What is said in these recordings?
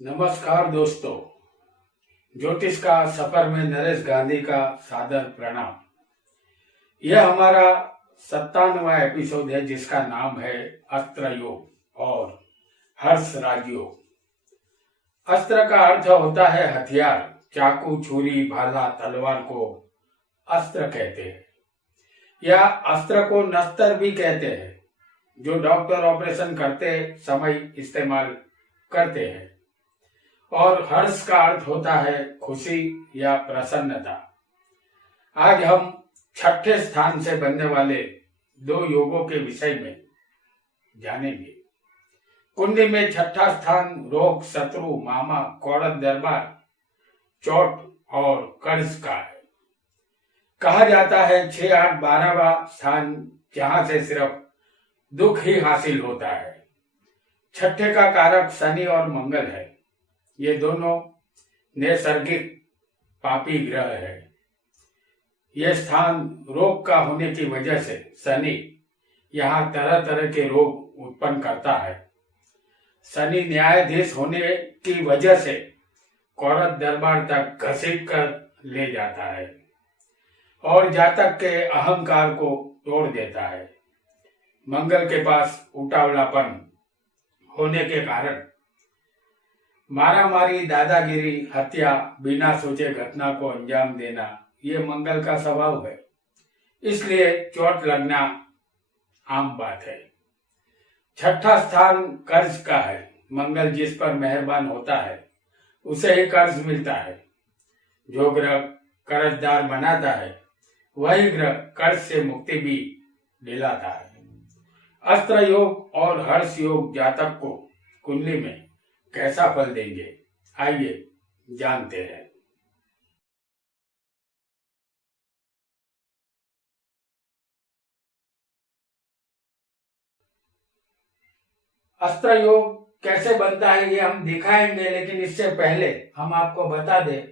नमस्कार दोस्तों, ज्योतिष का सफर में नरेश गांधी का सादर प्रणाम। यह हमारा 97वां एपिसोड है जिसका नाम है अस्त्र योग और हर्ष राजयोग। अस्त्र का अर्थ होता है हथियार। चाकू, छुरी, भाला, तलवार को अस्त्र कहते हैं या अस्त्र को नस्तर भी कहते हैं, जो डॉक्टर ऑपरेशन करते समय इस्तेमाल करते हैं। और हर्ष का अर्थ होता है खुशी या प्रसन्नता। आज हम छठे स्थान से बनने वाले दो योगों के विषय में जानेंगे। कुंडली में छठा स्थान रोग, शत्रु, मामा, कौड़त दरबार, चोट और कर्ज का है। कहा जाता है 6, 8, 12वां स्थान जहां से सिर्फ दुख ही हासिल होता है। छठे का कारक शनि और मंगल है। ये दोनों नैसर्गिक पापी ग्रह है। यह स्थान रोग का होने की वजह से शनि यहाँ तरह तरह के रोग उत्पन्न करता है। शनि न्यायाधीश होने की वजह से कौरत दरबार तक घसीट कर ले जाता है और जातक के अहंकार को तोड़ देता है। मंगल के पास उतावलापन होने के कारण मारामारी, दादागिरी, हत्या, बिना सोचे घटना को अंजाम देना ये मंगल का स्वभाव है। इसलिए चोट लगना आम बात है। छठा स्थान कर्ज का है। मंगल जिस पर मेहरबान होता है उसे ही कर्ज मिलता है। जो ग्रह कर्जदार बनाता है वही ग्रह कर्ज से मुक्ति भी दिलाता है। अस्त्र योग और हर्ष योग जातक को कुंडली में कैसा फल देंगे, आइए जानते हैं। अस्त्र योग कैसे बनता है ये हम दिखाएंगे, लेकिन इससे पहले हम आपको बता दें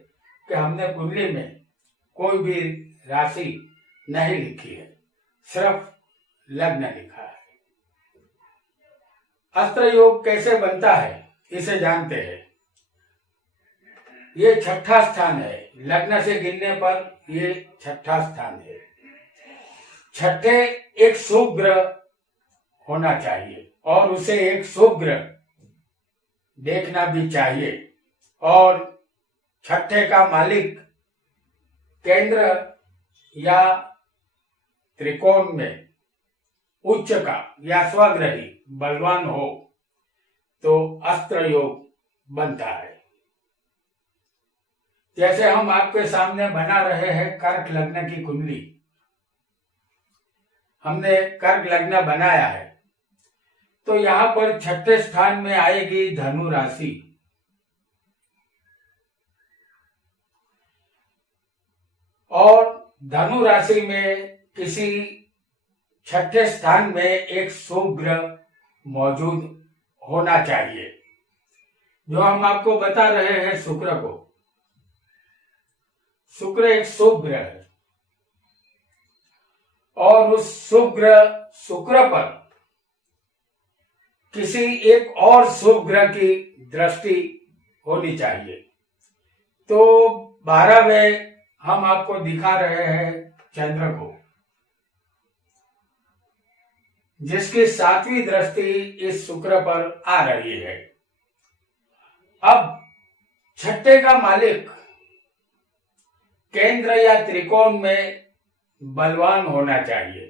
कि हमने कुंडली में कोई भी राशि नहीं लिखी है, सिर्फ लग्न लिखा है। अस्त्र योग कैसे बनता है इसे जानते हैं। ये छठा स्थान है। लग्न से गिनने पर ये छठा स्थान है। छठे एक शुभ ग्रह होना चाहिए और उसे एक शुभ ग्रह देखना भी चाहिए। और छठे का मालिक केंद्र या त्रिकोण में उच्च का या स्वग्रही बलवान हो तो अस्त्र योग बनता है। जैसे हम आपके सामने बना रहे हैं कर्क लग्न की कुंडली। हमने कर्क लग्न बनाया है तो यहां पर छठे स्थान में आएगी धनु राशि। और धनु राशि में किसी छठे स्थान में एक शुभ ग्रह मौजूद होना चाहिए, जो हम आपको बता रहे हैं शुक्र को। शुक्र एक शुभ ग्रह है और उस शुभ ग्रह शुक्र पर किसी एक और शुभ ग्रह की दृष्टि होनी चाहिए। तो 12वें हम आपको दिखा रहे हैं चंद्र को, जिसकी 7वीं दृष्टि इस शुक्र पर आ रही है। अब छठे का मालिक केंद्र या त्रिकोण में बलवान होना चाहिए।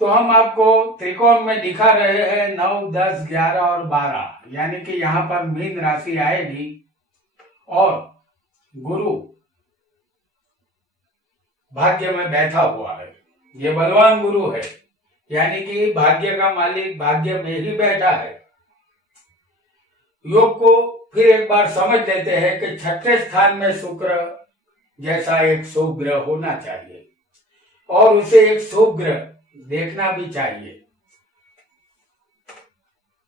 तो हम आपको त्रिकोण में दिखा रहे हैं 9, 10, 11 और 12, यानी कि यहां पर मीन राशि आएगी और गुरु भाग्य में बैठा हुआ है। ये बलवान गुरु है, यानी कि भाग्य का मालिक भाग्य में ही बैठा है। योग को फिर एक बार समझ लेते हैं कि छठे स्थान में शुक्र जैसा एक शुभ ग्रह होना चाहिए और उसे एक शुभ ग्रह देखना भी चाहिए।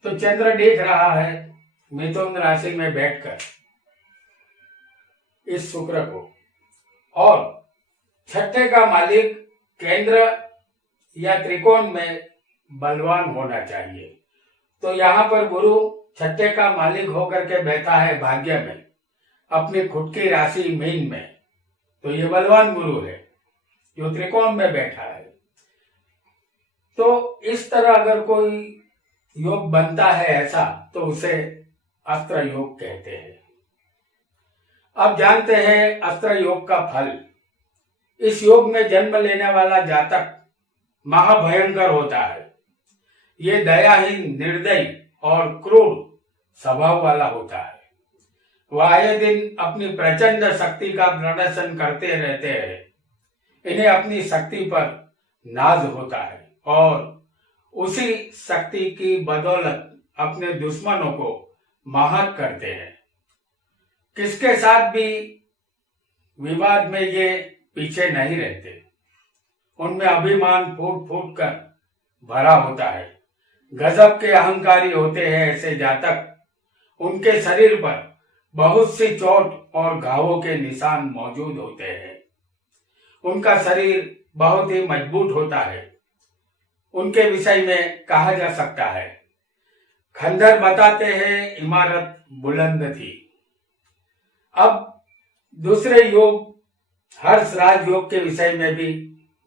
तो चंद्र देख रहा है मिथुन राशि में बैठकर इस शुक्र को, और छठे का मालिक केंद्र या त्रिकोण में बलवान होना चाहिए। तो यहाँ पर गुरु छठे का मालिक होकर के बैठा है भाग्य में, अपनी खुद की राशि मीन में, तो ये बलवान गुरु है जो त्रिकोण में बैठा है। तो इस तरह अगर कोई योग बनता है ऐसा, तो उसे अस्त्र योग कहते हैं। अब जानते हैं अस्त्र योग का फल। इस योग में जन्म लेने वाला जातक महाभयंकर होता है। ये दयाहीन, निर्दयी और क्रूर स्वभाव वाला होता है। वह आए दिन अपनी प्रचंड शक्ति का प्रदर्शन करते रहते हैं। इन्हें अपनी शक्ति पर नाज होता है और उसी शक्ति की बदौलत अपने दुश्मनों को माहत करते हैं। किसके साथ भी विवाद में ये पीछे नहीं रहते। उनमें अभिमान फूट फूट कर भरा होता है। गजब के अहंकारी होते हैं ऐसे जातक। उनके शरीर पर बहुत सी चोट और घावों के निशान मौजूद होते हैं। उनका शरीर बहुत ही मजबूत होता है। उनके विषय में कहा जा सकता है, खंडर बताते हैं इमारत बुलंद थी। अब दूसरे योग हर्ष राज योग के विषय में भी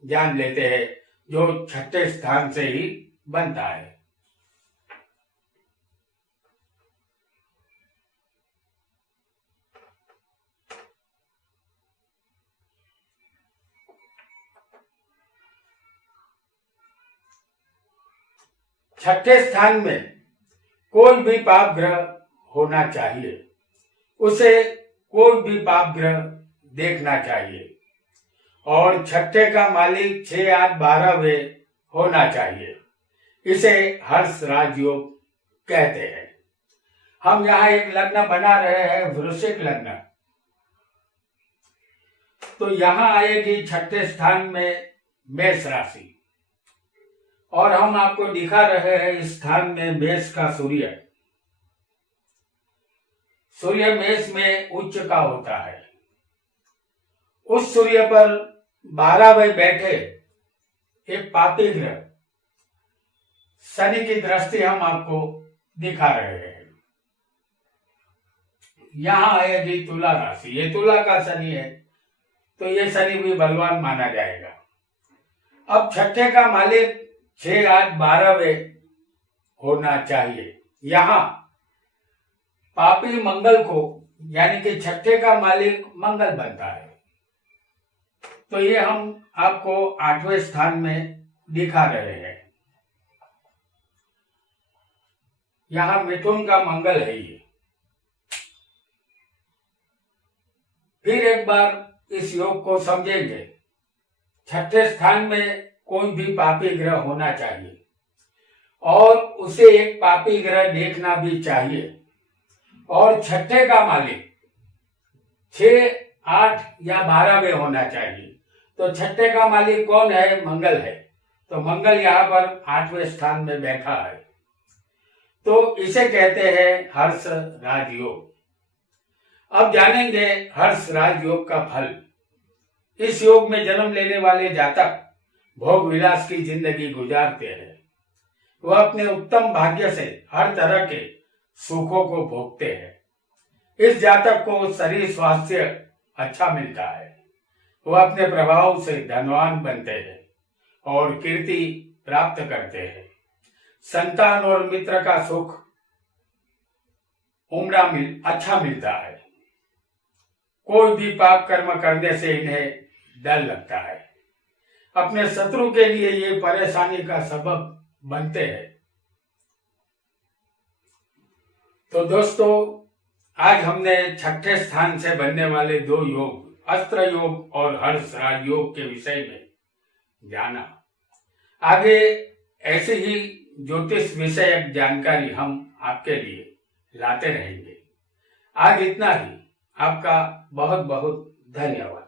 जान लेते हैं, जो छठे स्थान से ही बनता है। छठे स्थान में कोई भी पाप ग्रह होना चाहिए। उसे कोई भी पाप ग्रह देखना चाहिए और छठे का मालिक 6, 8, 12वें होना चाहिए। इसे हर्ष राजयोग कहते हैं। हम यहाँ एक लग्न बना रहे हैं, वृश्चिक लग्न। तो यहाँ आएगी छठे स्थान में मेष राशि और हम आपको दिखा रहे हैं इस स्थान में मेष का सूर्य। सूर्य मेष में उच्च का होता है। उस सूर्य पर 12वें बैठे एक पापी ग्रह शनि की दृष्टि हम आपको दिखा रहे हैं। यहां आएगी तुला राशि। ये तुला का शनि है, तो ये शनि भी बलवान माना जाएगा। अब छठे का मालिक 6, 8, 12वें होना चाहिए। यहां पापी मंगल को, यानी कि छठे का मालिक मंगल बनता है। तो ये हम आपको 8वें स्थान में दिखा रहे हैं। यहां मिथुन का मंगल है ये। फिर एक बार इस योग को समझेंगे। छठे स्थान में कोई भी पापी ग्रह होना चाहिए और उसे एक पापी ग्रह देखना भी चाहिए। और छठे का मालिक 6, 8 या 12वें होना चाहिए। तो छठे का मालिक कौन है? मंगल है। तो मंगल यहाँ पर 8वें स्थान में बैठा है। तो इसे कहते हैं हर्ष राजयोग। अब जानेंगे हर्ष राजयोग का फल। इस योग में जन्म लेने वाले जातक भोग विलास की जिंदगी गुजारते हैं। वह अपने उत्तम भाग्य से हर तरह के सुखों को भोगते हैं। इस जातक को शरीर स्वास्थ्य अच्छा मिलता है। वह अपने प्रभाव से धनवान बनते हैं और कीर्ति प्राप्त करते हैं। संतान और मित्र का सुख अच्छा मिलता है। कोई भी पाप कर्म करने से इन्हें डर लगता है। अपने शत्रु के लिए ये परेशानी का सबब बनते हैं। तो दोस्तों, आज हमने छठे स्थान से बनने वाले 2 योग, अस्त्र योग और हर्ष राजयोग के विषय में जाना। आगे ऐसे ही ज्योतिष विषयक जानकारी हम आपके लिए लाते रहेंगे। आज इतना ही। आपका बहुत बहुत धन्यवाद।